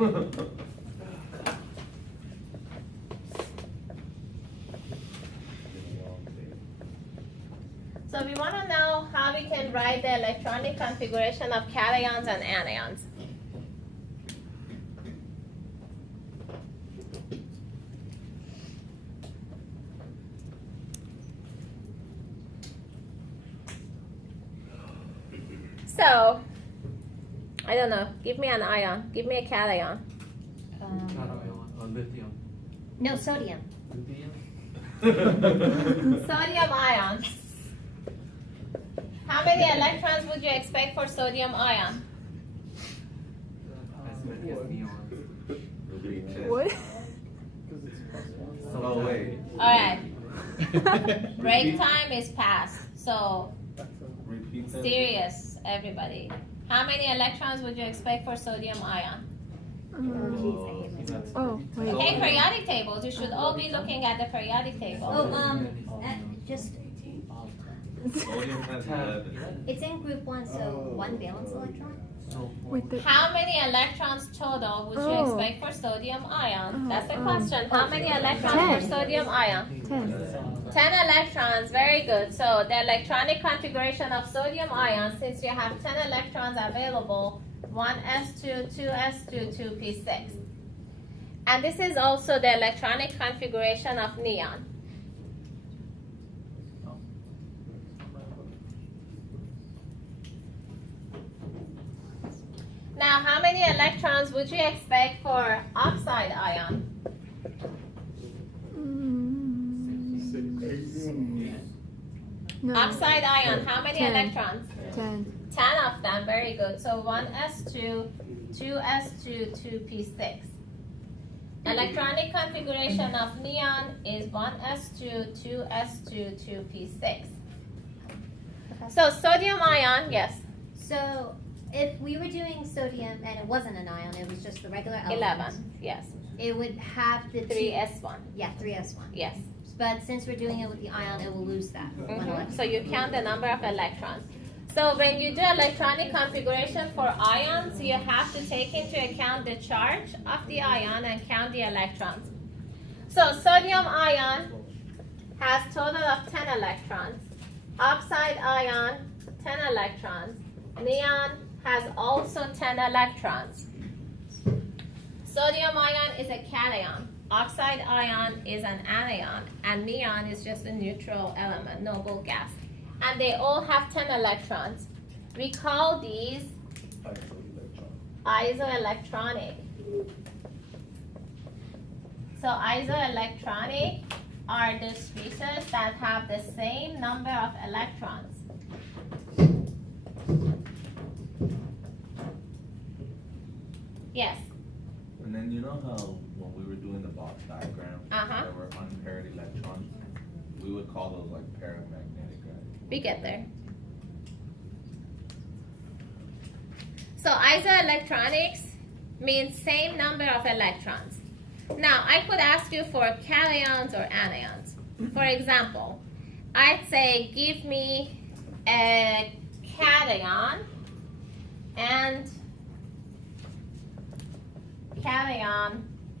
So we want to know how we can write the electronic configuration of cations and anions. So, I don't know, give me an ion, give me a cation. Lithium. No, sodium. Sodium ion. How many electrons would you expect for sodium ion? What? Oh, wait. Alright. Break time is past. So, Repeat that. serious, everybody. How many electrons would you expect for sodium ion? Oh, wait. Okay, periodic tables. You should all be looking at the periodic table. Just, Sodium has 11. it's in group 1, so 1 valence electron. Wait, the, How many electrons total would you Oh. expect for sodium ion? That's the Um, question. How many electrons 10. for sodium ion? 10. 10 electrons, very good. So the electronic configuration of sodium ion, since you have 10 electrons available, 1s2, 2s2, 2p6. And this is also the electronic configuration of neon. Now, how many electrons would you expect for oxide ion? No. Oxide ion, how many 10. electrons? 10. 10 of them, very good. So 1s2, 2s2, 2p6. Electronic configuration of neon is 1s2, 2s2, 2p6. So sodium ion, yes, So, if we were doing sodium and it wasn't an ion, it was just the regular element. 11, yes. It would have the 3s1, Yeah, 3s1. yes. But since we're doing it with the ion, it will lose that. one electron. So you count the number of electrons. So when you do electronic configuration for ions, you have to take into account the charge of the ion and count the electrons. So sodium ion has total of 10 electrons. Oxide ion, 10 electrons. Neon has also 10 electrons. Sodium ion is a cation. Oxide ion is an anion, and neon is just a neutral element, noble gas. And they all have 10 electrons. We call these isoelectronic. So isoelectronic are the species that have the same number of electrons. Yes. And then you know how when we were doing the box diagram, Uh-huh. there were unpaired electrons? We would call those like paramagnetic, right? We get there. So isoelectronics means same number of electrons. Now I could ask you for cations or anions. For example, I'd say give me a cation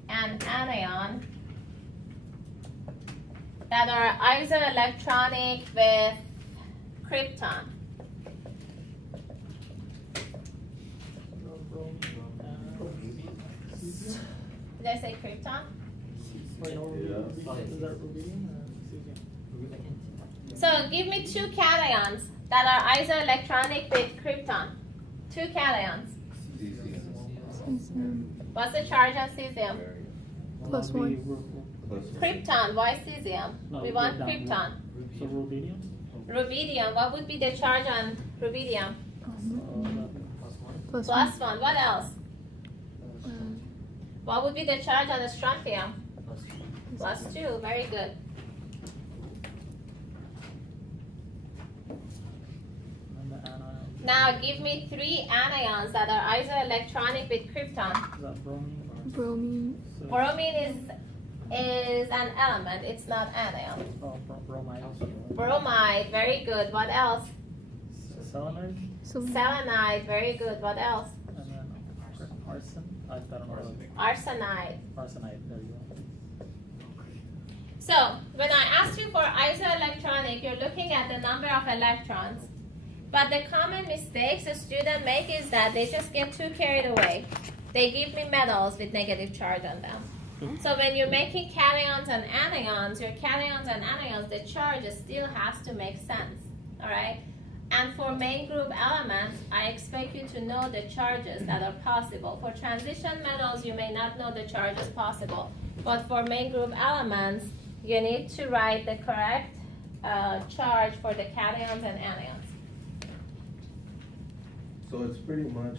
and anion that are isoelectronic with krypton. Did I say krypton? So give me two cations that are isoelectronic with krypton. Two cations. What's the charge on cesium? +1. Krypton, why cesium? We want krypton. So rubidium? Rubidium, what would be the charge on rubidium? +1. +1, what else? What would be the charge on the strontium? +2, very good. And the anion. Now give me three anions that are isoelectronic with krypton. Is that bromine? Bromine. So, Bromine is an element, it's not anion. oh, bromide. Bromide, very good. What else? Selenide? So Selenide, very good. What else? And then Arson? I don't know. Arsenide. Arsenide, there you go. So when I asked you for isoelectronic, you're looking at the number of electrons. But the common mistakes a student make is that they just get too carried away. They give me metals with negative charge on them. So when you're making cations and anions, your cations and anions, the charge still has to make sense. All right? And for main group elements, I expect you to know the charges that are possible. For transition metals, you may not know the charges possible. But for main group elements, you need to write the correct charge for the cations and anions. So it's pretty much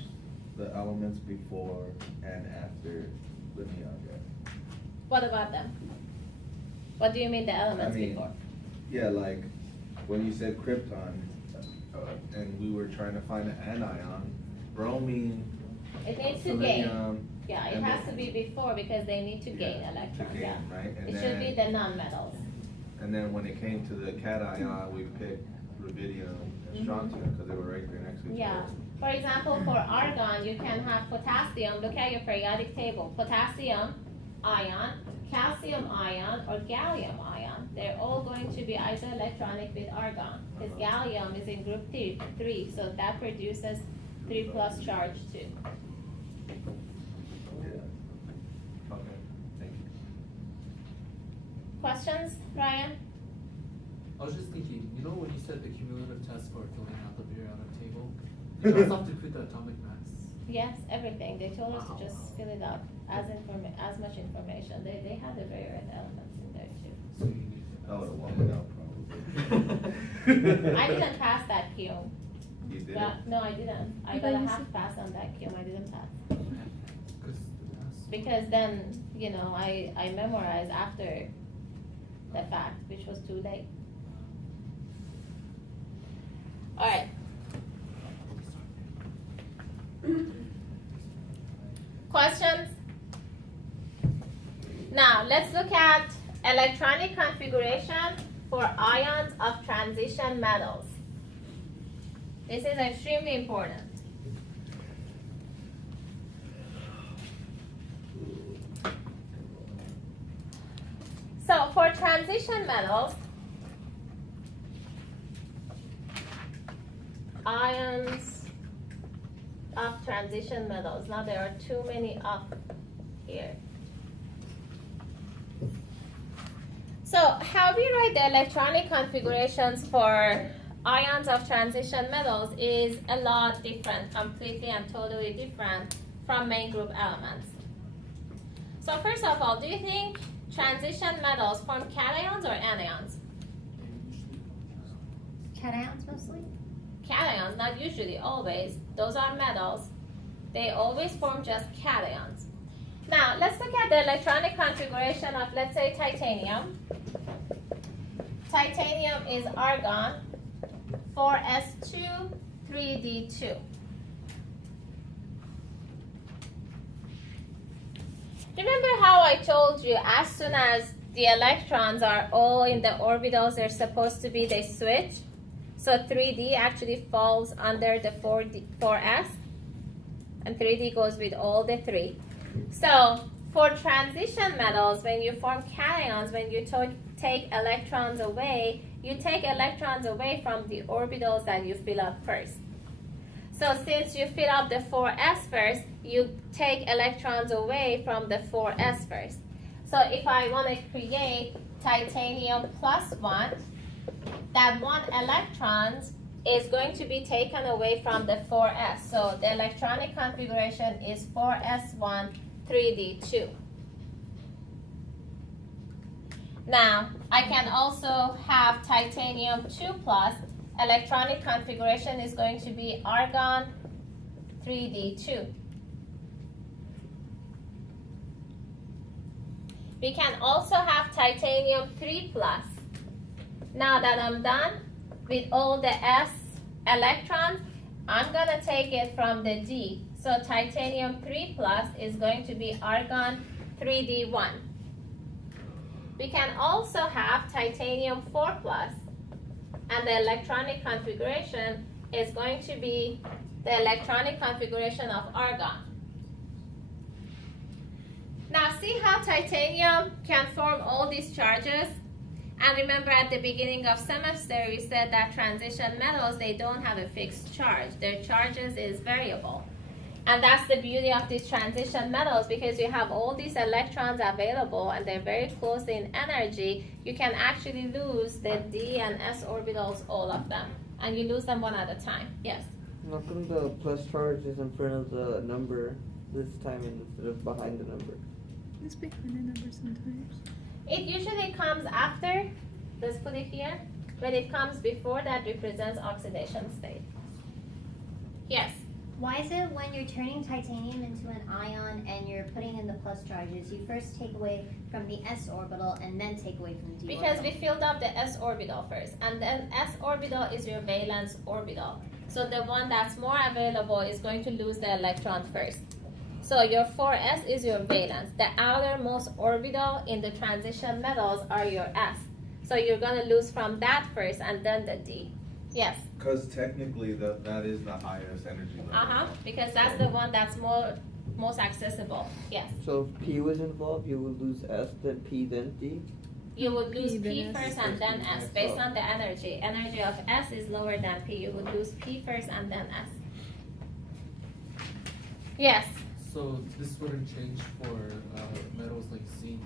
the elements before and after the neon gas. What about them? What do you mean the elements I mean, before? Yeah, like when you said krypton, and we were trying to find an anion, bromine, It needs to gain. selenium. Yeah, it and has then- to be before because they need to gain electrons. To gain, Yeah. right? And It then, should be the non-metals. And then when it came to the cation, we picked rubidium and strontium because they were right there next to each Yeah. other. For example, for argon, you can have potassium. Look at your periodic table. Potassium ion, calcium ion, or gallium ion. They're all going to be isoelectronic with argon because gallium is in group 3, so that produces 3+ charge too. Yeah. Okay, thank you. Questions, Ryan? I was just thinking, you know when you said the cumulative test for filling out the periodic table, did you also have to put the atomic mass? Yes, everything. They told us to just fill it out as much information. They had the rare earth elements in there too. So you need I would have won without probably. I didn't pass that Q. You did Yeah, it? no, I didn't. I You got a didn't half pass on that Q. I didn't pass. Because Because then, I memorized after the fact, which was too late. Alright. Questions? Now, let's look at electronic configuration for ions of transition metals. This is extremely important. So for transition metals, ions of transition metals. Now there are too many up here. So how we write the electronic configurations for ions of transition metals is a lot different, completely and totally different from main group elements. So first of all, do you think transition metals form cations or anions? Cations mostly? Cations, not usually, always. Those are metals. They always form just cations. Now, let's look at the electronic configuration of, let's say, titanium. Titanium is argon, 4s2, 3d2. Remember how I told you as soon as the electrons are all in the orbitals they're supposed to be, they switch? So 3d actually falls under the 4s, and 3d goes with all the 3. So for transition metals, when you form cations, when you take electrons away, you take electrons away from the orbitals that you fill up first. So since you fill up the 4s first, you take electrons away from the 4s first. So if I want to create titanium plus 1, that 1 electron is going to be taken away from the 4s. So the electronic configuration is 4s1, 3d2. Now, I can also have titanium 2 plus. Electronic configuration is going to be argon 3d2. We can also have titanium 3 plus. Now that I'm done with all the s electrons, I'm going to take it from the d. So titanium 3 plus is going to be argon 3d1. We can also have titanium 4 plus, and the electronic configuration is going to be the electronic configuration of argon. Now see how titanium can form all these charges? And remember at the beginning of semester we said that transition metals, they don't have a fixed charge. Their charges is variable. And that's the beauty of these transition metals, because you have all these electrons available and they're very close in energy. You can actually lose the d and s orbitals, all of them. And you lose them one at a time. Yes? How come the plus charge is in front of the number this time instead of behind the number? It's behind a number sometimes. It usually comes after. Let's put it here. When it comes before, that represents oxidation state. Yes? Why is it when you're turning titanium into an ion and you're putting in the plus charges, you first take away from the s orbital and then take away from the d Because orbital? we filled up the s orbital first, and then s orbital is your valence orbital. So the one that's more available is going to lose the electron first. So your 4s is your valence. The outermost orbital in the transition metals are your s. So you're going to lose from that first and then the d. Yes? Because technically that is the highest energy level. Uh-huh, because that's the one that's most accessible. Yes. So if P was involved, you would lose S, then P, then D? You would lose P, then P S. first and then S, based on the energy. Energy of S is lower than P. You would lose P first and then S. Yes. So this wouldn't change for metals like zinc,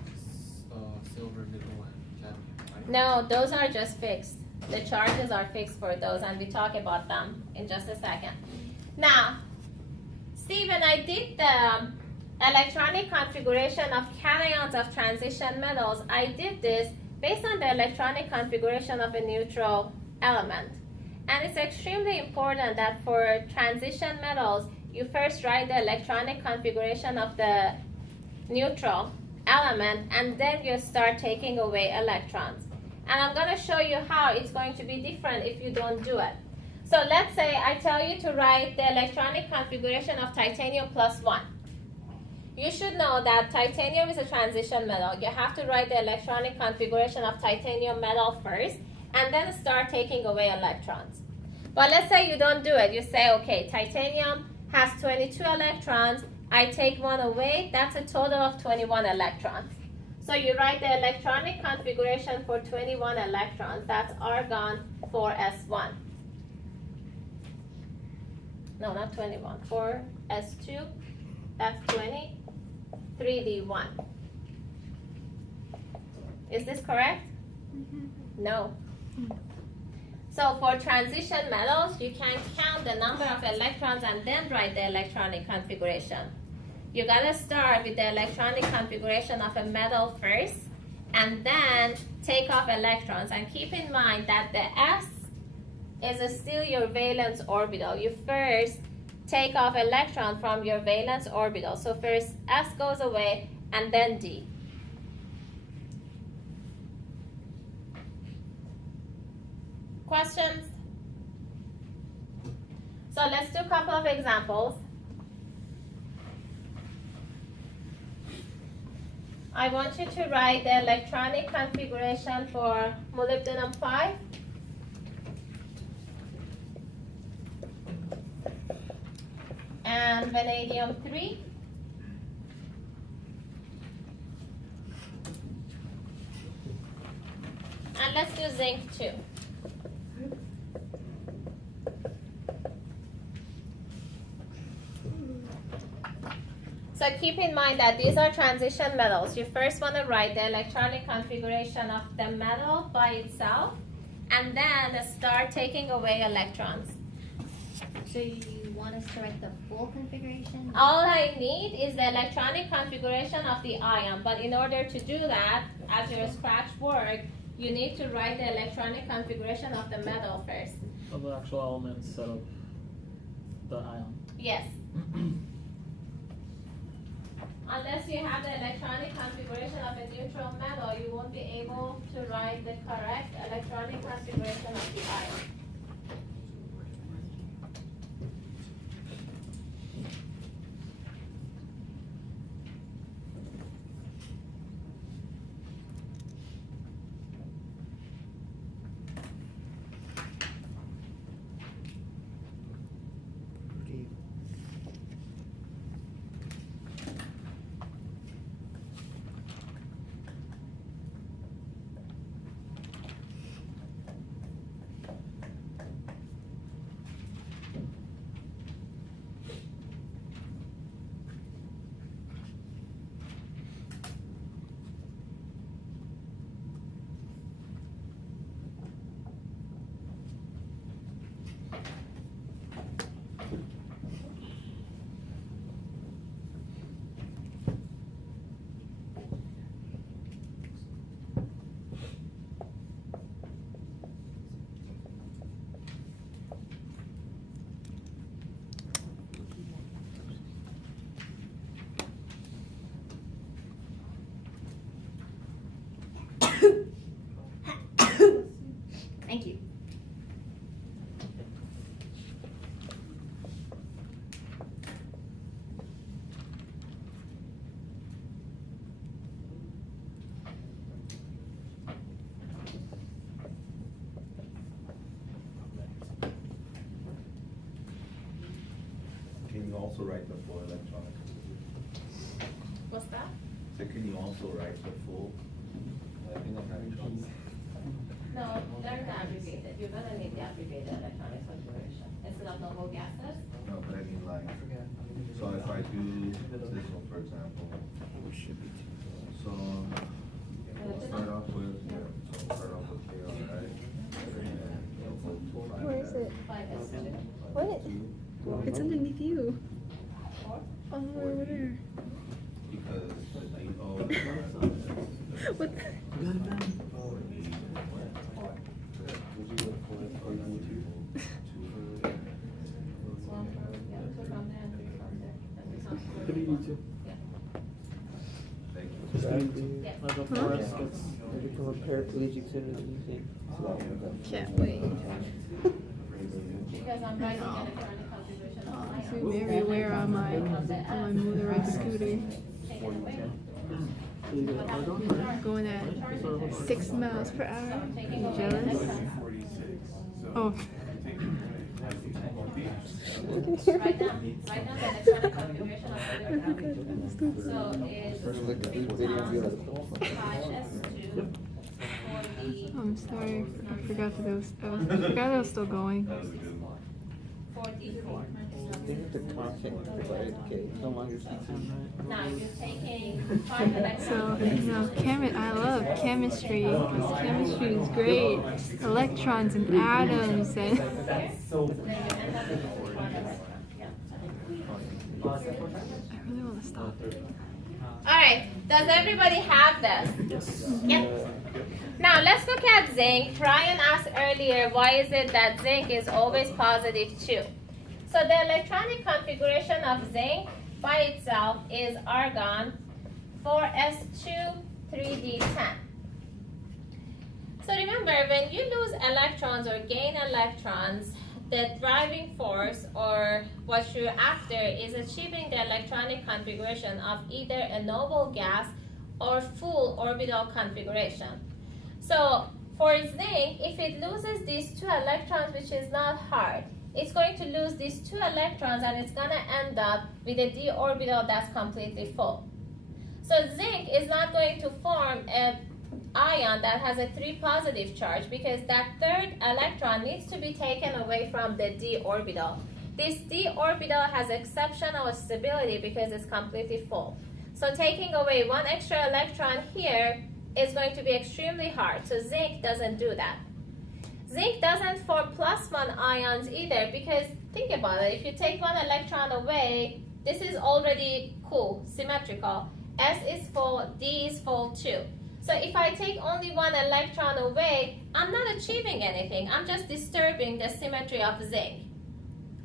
silver, nickel, and cadmium, right? No, those are just fixed. The charges are fixed for those, and we talk about them in just a second. Now, see, when I did the electronic configuration of cations of transition metals, I did this based on the electronic configuration of a neutral element. And it's extremely important that for transition metals, you first write the electronic configuration of the neutral element, and then you start taking away electrons. And I'm going to show you how it's going to be different if you don't do it. So let's say I tell you to write the electronic configuration of titanium plus 1. You should know that titanium is a transition metal. You have to write the electronic configuration of titanium metal first, and then start taking away electrons. But let's say you don't do it. You say, okay, titanium has 22 electrons. I take one away. That's a total of 21 electrons. So you write the electronic configuration for 21 electrons. That's argon 4s1. No, not 21. 4s2. That's 20. 3d1. Is this correct? No. So for transition metals, you can count the number of electrons and then write the electronic configuration. You gotta start with the electronic configuration of a metal first, and then take off electrons. And keep in mind that the S is still your valence orbital. You first take off electron from your valence orbital. So first S goes away, and then D. Questions? So let's do a couple of examples. I want you to write the electronic configuration for molybdenum 5. And vanadium 3. And let's do zinc 2. So keep in mind that these are transition metals. You first want to write the electronic configuration of the metal by itself, and then start taking away electrons. So you want us to write the full configuration? All I need is the electronic configuration of the ion, but in order to do that, as your scratch work, you need to write the electronic configuration of the metal first. Of the actual elements set of the ion. Yes. Unless you have the electronic configuration of a neutral metal, you won't be able to write the correct electronic configuration of the ion. also write the full electronic? What's that? So can you also write the full? I think I'm having trouble. No, they're not abbreviated. You're gonna need the abbreviated electronic configuration instead of normal gases. No, but I mean like, so if I do this one, for example, so we'll start off with, so we'll start off with KR, right? Where is it? 5S2. What? It's underneath you. Oh, over there. Because the DO. What? Thank you. Like a forest gets. I become a paraplegic sooner than you think. Can't wait. Because I'm writing electronic configuration of I ions. zoom everywhere on my motorized scooter. Take it away. Going at 6 miles per hour. Taking away Jealous? electrons. Oh. Write down the electronic configuration of the liquid. So it's First look at these videos and be like, 5S2 for the I'm sorry. I forgot that it was still going. 44. I think the content provided no longer teaching. Now you're taking 5 electrons. So, I love chemistry because chemistry is great. Electrons and atoms and. So then you end up with only 1 electron. Yeah. I really want to stop. Alright, does everybody have this? Yes. Yep. Now let's look at zinc. Ryan asked earlier, why is it that zinc is always positive 2? So the electronic configuration of zinc by itself is argon 4s2 3d10. So remember, when you lose electrons or gain electrons, the driving force or what you're after is achieving the electronic configuration of either a noble gas or full orbital configuration. So for zinc, if it loses these 2 electrons, which is not hard, it's going to lose these 2 electrons and it's going to end up with a d orbital that's completely full. So zinc is not going to form an ion that has a 3 positive charge because that 3rd electron needs to be taken away from the d orbital. This d orbital has exceptional stability because it's completely full. So taking away 1 extra electron here is going to be extremely hard. So zinc doesn't do that. Zinc doesn't form +1 ions either because think about it. If you take 1 electron away, this is already cool, symmetrical. S is full, D is full too. So if I take only 1 electron away, I'm not achieving anything. I'm just disturbing the symmetry of zinc.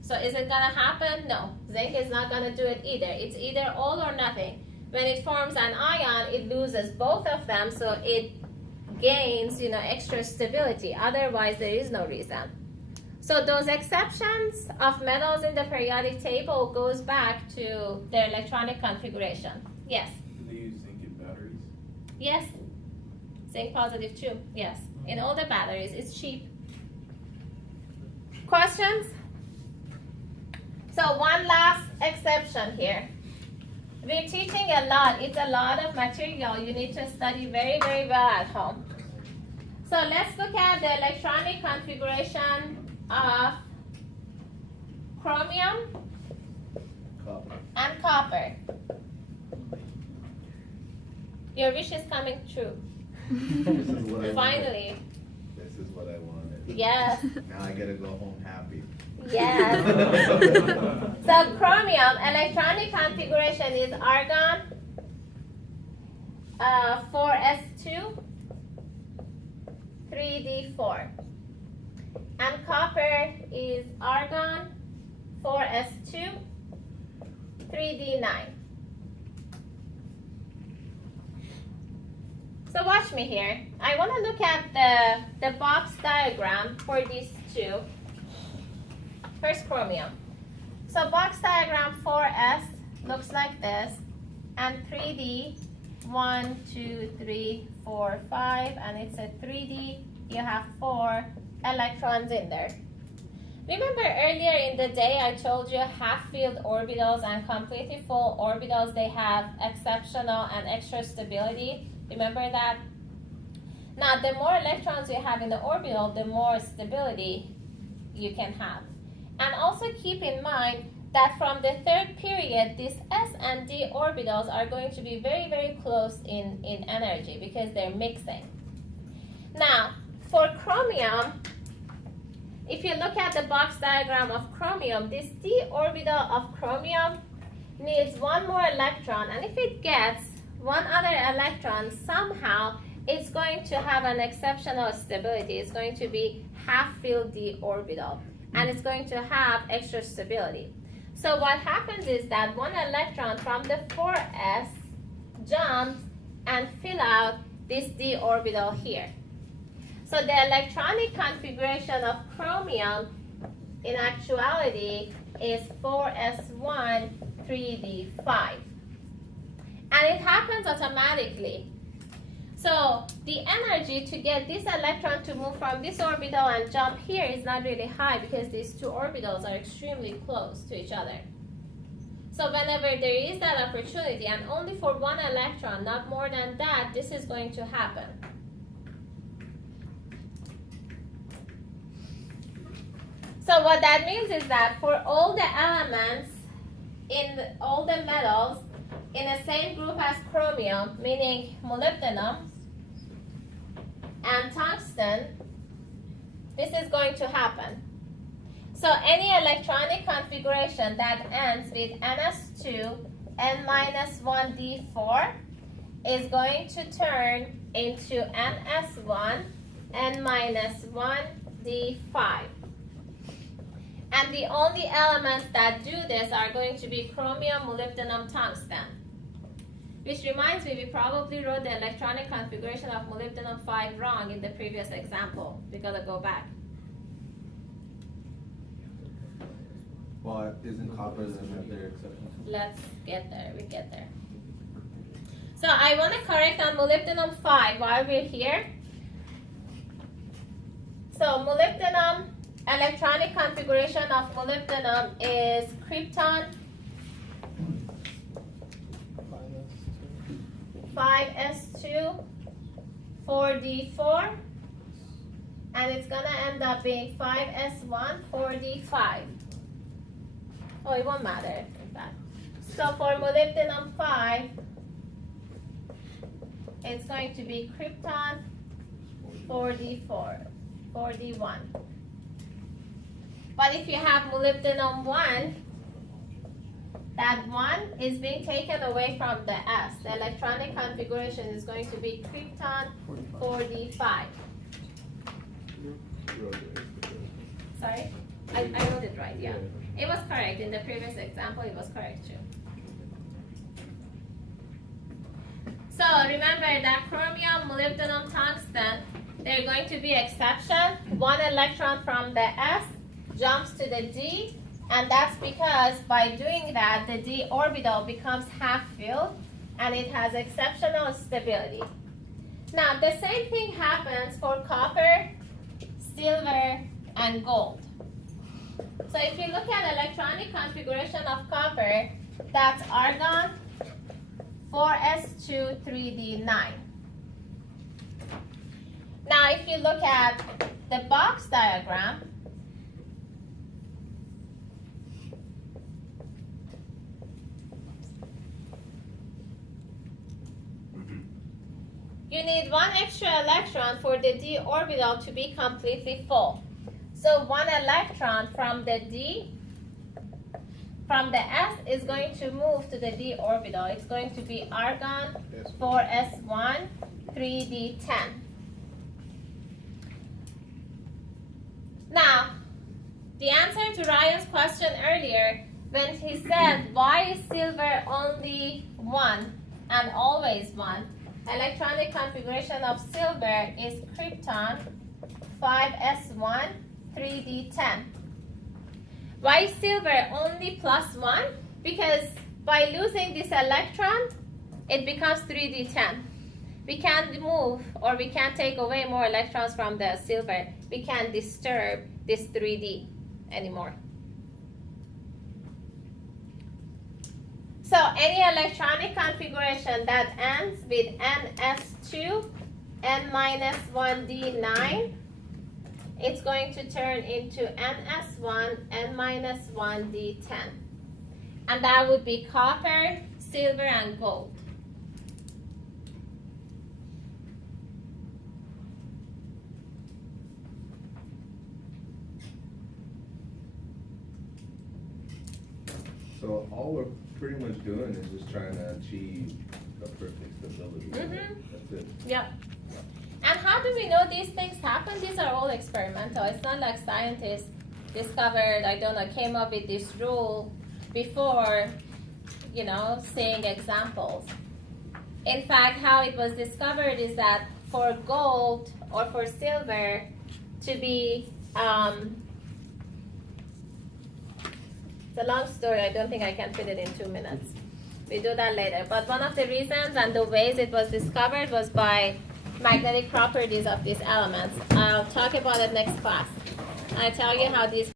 So is it gonna happen? No, zinc is not gonna do it either. It's either all or nothing. When it forms an ion, it loses both of them, so it gains, extra stability. Otherwise, there is no reason. So those exceptions of metals in the periodic table goes back to their electronic configuration. Yes? Do they use zinc in batteries? Yes. Zinc positive too. Yes. In all the batteries. It's cheap. Questions? So one last exception here. We're teaching a lot. It's a lot of material. You need to study very, very well at home. So let's look at the electronic configuration of chromium Copper. and copper. Your wish is coming true. This is what I Finally. wanted. This is what I wanted. Yes. Now I gotta go home happy. Yes. So chromium electronic configuration is argon 4s2 3d4, and copper is argon 4s2 3d9. So watch me here. I want to look at the box diagram for these two. First, chromium. So box diagram 4s looks like this, and 3d 1, 2, 3, 4, 5, and it's a 3d. You have 4 electrons in there. Remember earlier in the day I told you half-filled orbitals and completely full orbitals, they have exceptional and extra stability. Remember that? Now, the more electrons you have in the orbital, the more stability you can have. And also keep in mind that from the third period, these S and D orbitals are going to be very, very close in energy because they're mixing. Now, for chromium, if you look at the box diagram of chromium, this D orbital of chromium needs one more electron, and if it gets one other electron, somehow it's going to have an exceptional stability. It's going to be half-filled D orbital, and it's going to have extra stability. So what happens is that one electron from the 4s jumps and fill out this D orbital here. So the electronic configuration of chromium in actuality is 4s1 3d5. And it happens automatically. So the energy to get this electron to move from this orbital and jump here is not really high because these two orbitals are extremely close to each other. So whenever there is that opportunity, and only for one electron, not more than that, this is going to happen. So what that means is that for all the elements in all the metals in the same group as chromium, meaning molybdenum and tungsten, this is going to happen. So any electronic configuration that ends with ns2 n-1d4 is going to turn into ns1 n-1d5. And the only elements that do this are going to be chromium, molybdenum, tungsten. Which reminds me, we probably wrote the electronic configuration of molybdenum 5 wrong in the previous example. We gotta go back. Well, isn't copper another exception? Let's get there, we get there. So I wanna correct on molybdenum 5 while we're here. So molybdenum, electronic configuration of molybdenum is krypton 5s2 4d4, and it's gonna end up being 5s1 4d5. Oh, it won't matter in fact. So for molybdenum 5, it's going to be krypton 4d4 4d1. But if you have molybdenum 1, that 1 is being taken away from the S. The electronic configuration is going to be krypton 4d5. Sorry? I wrote it right, yeah. It was correct. In the previous example, it was correct too. So remember that chromium, molybdenum, tungsten, they're going to be exception. One electron from the S jumps to the D, and that's because by doing that, the D orbital becomes half-filled, and it has exceptional stability. Now, the same thing happens for copper, silver, and gold. So if you look at electronic configuration of copper, that's argon 4s2 3d9. Now, if you look at the box diagram, you need one extra electron for the D orbital to be completely full. So one electron from the D, from the S, is going to move to the D orbital. It's going to be argon 4s1 3d10. Now, the answer to Ryan's question earlier, when he said, why is silver only 1 and always 1? Electronic configuration of silver is krypton 5s1 3d10. Why is silver only +1? Because by losing this electron, it becomes 3d10. We can't move or we can't take away more electrons from the silver. We can't disturb this 3d anymore. So any electronic configuration that ends with NS2, N-1D9, it's going to turn into NS1, N-1D10. And that would be copper, silver, and gold. So all we're pretty much doing is just trying to achieve a perfect stability. Right? Mhm. That's it. Yep. And how do we know these things happen? These are all experimental. It's not like scientists discovered, I don't know, came up with this rule before, seeing examples. In fact, how it was discovered is that for gold or for silver to be, it's a long story, I don't think I can fit it in 2 minutes. We do that later. But one of the reasons and the ways it was discovered was by magnetic properties of these elements. I'll talk about it next class. I'll tell you how these